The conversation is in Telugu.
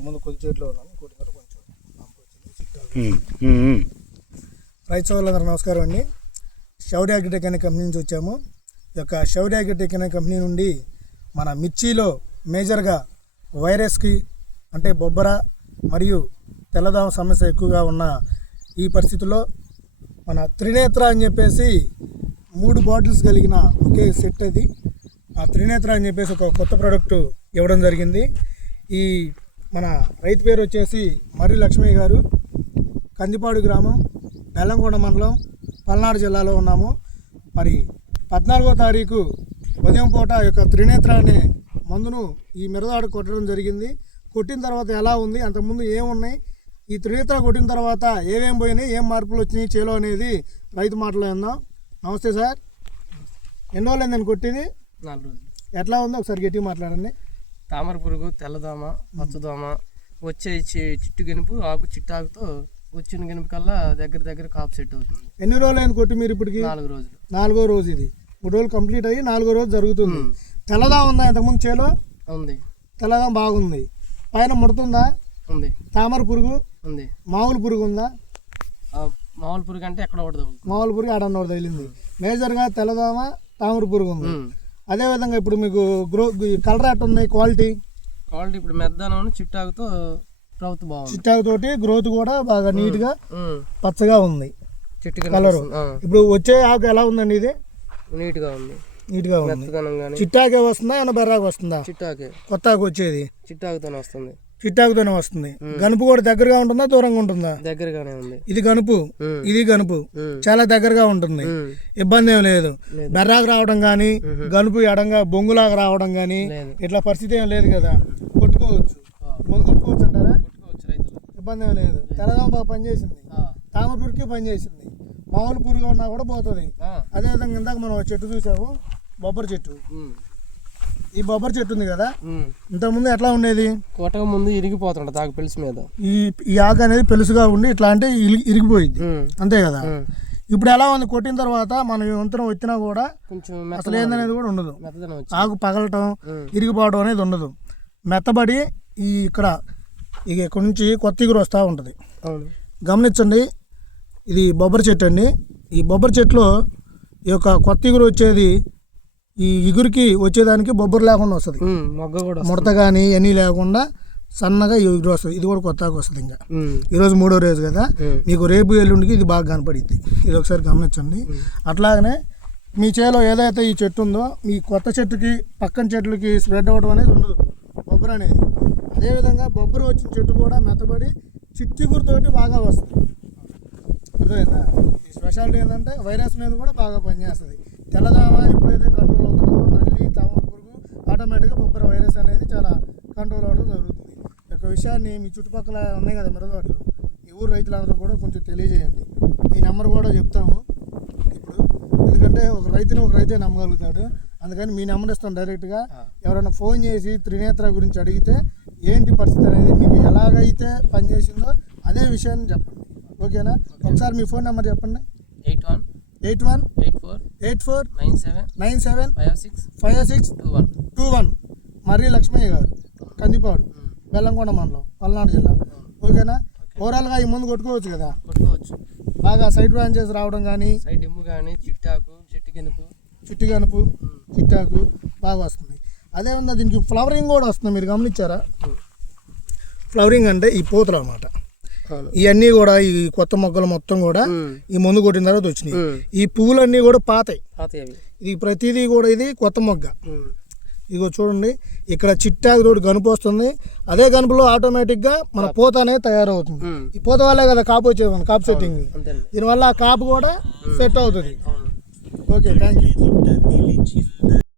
అంతకుముందు కొద్ది చెట్లు ఉన్నాను, కొద్ది కొంచెం వచ్చింది. రైతు సోదరులందరూ నమస్కారం అండి. శౌర్య అగ్రిటెక్ అనే కంపెనీ నుంచి వచ్చాము. ఈ యొక్క శౌర్య అగ్రిటెక్ అనే కంపెనీ నుండి మన మిర్చిలో మేజర్గా వైరస్కి అంటే బొబ్బర మరియు తెల్లదోమ సమస్య ఎక్కువగా ఉన్న ఈ పరిస్థితుల్లో మన త్రినేత్ర అని చెప్పేసి 3 బాటిల్స్ కలిగిన ఒకే సెట్ అది. ఆ త్రినేత్ర అని చెప్పేసి ఒక కొత్త ప్రోడక్ట్ ఇవ్వడం జరిగింది. ఈ మన రైతు పేరు వచ్చేసి మర్రి లక్ష్మయ్య గారు, కందిపాడు గ్రామం, బెల్లంకొండ మండలం, పల్నాడు జిల్లాలో ఉన్నాము. మరి 14వ తారీఖు ఉదయం పూట యొక్క త్రినేత్ర అనే మందును ఈ మిరదాడు కొట్టడం జరిగింది. కొట్టిన తర్వాత ఎలా ఉంది, అంతకుముందు ఏమున్నాయి, ఈ త్రినేత్ర కొట్టిన తర్వాత ఏమేమి పోయినాయి, ఏం మార్పులు వచ్చినాయి చేలో అనేది రైతు మాటలో విందాం. నమస్తే సార్, ఎన్ని రోజులు అయిందని కొట్టింది? 4 రోజులు. ఎట్లా ఉందో ఒకసారి గట్టిగా మాట్లాడండి. తామర పురుగు, తెల్లదోమ, పచ్చదోమ, వచ్చే చిట్టు గెనుపు, ఆకు చిట్టాకుతో వచ్చిన గెనుపు కల్లా దగ్గర కాపు సెట్ అవుతుంది. ఎన్ని రోజులు అయింది కొట్టి మీరు ఇప్పటికి? 4 రోజులు. 4వ రోజు ఇది. 3 రోజులు కంప్లీట్ అయ్యి 4వ రోజు జరుగుతుంది. తెల్లదోమ ఉందా ఇంతకుముందు చేలో? ఉంది. తెల్లదోమ బాగుంది. పైన ముడుతుందా? ఉంది. తామర పురుగు ఉంది. మామూలు పురుగు ఉందా? మామూలు పురుగు అంటే ఎక్కడ ఒకటి మామూలు పురుగు ఆడన్నోడు తగిలింది. మేజర్గా తెల్లదోమ, తామర పురుగు ఉంది. అదేవిధంగా ఇప్పుడు మీకు కలర్ ఎట్ ఉంది, క్వాలిటీ ఇప్పుడు మెద్దనం చిట్టాకుతో గ్రోత్ బాగుంది. చిట్టాకుతోటి గ్రోత్ కూడా బాగా నీట్గా పచ్చగా ఉంది చెట్టు కలరు. ఇప్పుడు వచ్చే ఆకు ఎలా ఉందండి? ఇది నీట్గా ఉంది. చిట్టాకే వస్తుందా, ఏమన్నా బెర్రాకు వస్తుందా? చిట్టాకే. కొత్త ఆకు వచ్చేది చిట్టాకుతోనే వస్తుంది. చిట్టాకుతోనే వస్తుంది. గనుపు కూడా దగ్గరగా ఉంటుందా, దూరంగా ఉంటుందా? దగ్గరగానే ఉంది. ఇది గనుపు, ఇది గనుపు చాలా దగ్గరగా ఉంటుంది. ఇబ్బంది ఏం లేదు. బెర్రాకు రావడం కానీ, గనుపు ఎడంగా బొంగులాగా రావడం కానీ ఇట్లా పరిస్థితి ఏం లేదు కదా. కొట్టుకోవచ్చు, ముందు కొట్టుకోవచ్చు అంటారా? ఇబ్బంది ఏం లేదు. తెల్లదోమ బాగా పనిచేసింది, తామర పురుగుకి పనిచేసింది, మామూలు పురుగు ఉన్నా కూడా పోతుంది. అదేవిధంగా ఇందాక మనం చెట్టు చూసాము, బొబ్బరి చెట్టు. ఈ బొబ్బరి చెట్టు ఉంది కదా, ఇంతకుముందు ఎట్లా ఉండేది? కొట్టక ముందు ఇరిగిపోతుంటది ఆకు పెలుసు మీద. ఈ ఆకు అనేది పెలుసుగా ఉండి ఇట్లా అంటే ఇరిగిపోయింది, అంతే కదా. ఇప్పుడు ఎలా ఉంది? కొట్టిన తర్వాత మనం యంత్రం వచ్చినా కూడా కొంచెం అసలు ఏందనేది కూడా ఉండదు. ఆకు పగలటం, ఇరిగిపోవడం అనేది ఉండదు. మెత్తబడి ఇక్కడ నుంచి కొత్త ఇగురు వస్తూ ఉంటుంది. గమనించండి, ఇది బొబ్బరి చెట్టు అండి. ఈ బొబ్బరి చెట్టులో ఈ యొక్క కొత్త ఇగురు వచ్చేది, ఈ ఇగురికి వచ్చేదానికి బొబ్బరు లేకుండా వస్తుంది. ముడత కానీ ఎన్ని లేకుండా సన్నగా ఇగురు వస్తుంది. ఇది కూడా కొత్తగా వస్తుంది. ఇంకా ఈరోజు 3వ రోజు కదా, మీకు రేపు ఎల్లుండికి ఇది బాగా కనపడిద్ది. ఇది ఒకసారి గమనించండి. అట్లాగనే మీ చేలో ఏదైతే ఈ చెట్టు ఉందో, మీ కొత్త చెట్టుకి పక్కన చెట్లకి స్ప్రెడ్ అవ్వడం అనేది ఉండదు బొబ్బరు అనేది. అదేవిధంగా బొబ్బరు వచ్చిన చెట్టు కూడా మెత్తబడి చిట్టిగురుతోటి బాగా వస్తుంది. అర్థమైందా? ఈ స్పెషాలిటీ ఏంటంటే వైరస్ మీద కూడా బాగా పనిచేస్తుంది. తెల్లదోమ ఎప్పుడైతే కంట్రోల్ అవుతుందో, నల్లి, తామర పురుగు ఆటోమేటిక్గా బొబ్బర వైరస్ అనేది చాలా కంట్రోల్ అవ్వడం జరుగుతుంది. ఈ యొక్క విషయాన్ని మీ చుట్టుపక్కల ఉన్నాయి కదా మిరదోట్లు, ఈ ఊరు రైతులందరూ కూడా కొంచెం తెలియజేయండి. ఈ నెంబర్ కూడా చెప్తాము ఇప్పుడు, ఎందుకంటే ఒక రైతే నమ్మగలుగుతాడు. అందుకని మీ నెంబర్ ఇస్తాను డైరెక్ట్గా. ఎవరైనా ఫోన్ చేసి త్రినేత్ర గురించి అడిగితే ఏంటి పరిస్థితి అనేది, మీకు ఎలాగైతే పనిచేసిందో అదే విషయాన్ని చెప్పండి. ఓకేనా? ఒకసారి మీ ఫోన్ నెంబర్ చెప్పండి. 8184975621. మర్రి లక్ష్మయ్య గారు, కందిపాడు, బెల్లంకొండ మండలం, పల్నాడు జిల్లా. ఓకేనా? ఓవరాల్గా ఈ ముందు కొట్టుకోవచ్చు కదా, కొట్టుకోవచ్చు. బాగా సైడ్ బ్రాంచెస్ రావడం కానీ, సైడ్ ఎమ్ము కానీ, చిట్టాకు, చిట్టి గనుపు, చిట్టాకు బాగా వస్తుంది. అదేవిధంగా దీనికి ఫ్లవరింగ్ కూడా వస్తుంది. మీరు గమనించారా? ఫ్లవరింగ్ అంటే ఈ పూతలు అన్నమాట. ఇవన్నీ కూడా ఈ కొత్త మొక్కలు మొత్తం కూడా ఈ ముందు కొట్టిన తర్వాత వచ్చినాయి. ఈ పువ్వులన్నీ కూడా పాతాయి. ఇది ప్రతిదీ కూడా ఇది కొత్త మొగ్గ. ఇదిగో చూడండి, ఇక్కడ చిట్టాకు తోటి గనుపు వస్తుంది. అదే గనుపులో ఆటోమేటిక్గా మన పూత అనేది తయారవుతుంది. ఈ పూత వల్లే కదా కాపు వచ్చేది, మన కాపు సెట్టింగ్. దీనివల్ల ఆ కాపు కూడా సెట్ అవుతుంది. Okay, thank you.